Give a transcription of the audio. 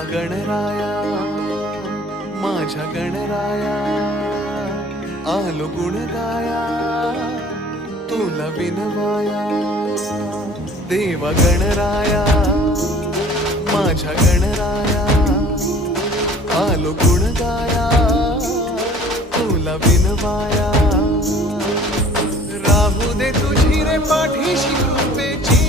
देवा गणराया माझ्या गणराया आलो गुण गाया तुला विनवाया देवा गणराया माझ्या गणराया आलो गुण गाया तुला विनवाया राहू दे तुझी रे पाठीशी कृपेची